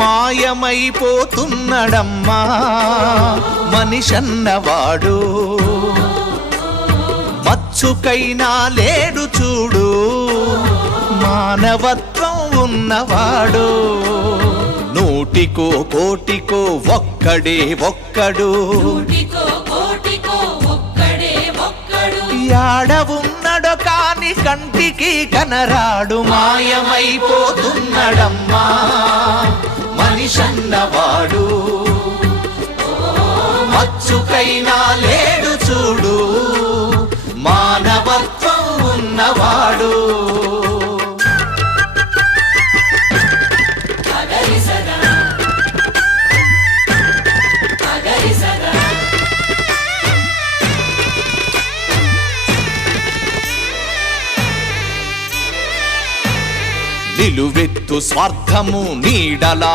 మాయమైపోతున్నడమ్మా మనిషన్నవాడు మచ్చుకైనా లేడు చూడు మానవత్వం ఉన్నవాడు నూటికో కోటికో ఒక్కడే ఒక్కడు యాడ ఉన్నడో కాని కంటికి కనరాడు మాయమైపోతున్నడమ్మా మనిషన్నవాడు మచ్చుకైనా లేడు చూడు మానవత్వం ఉన్నవాడు నిలువెత్తు స్వార్థము నీడలా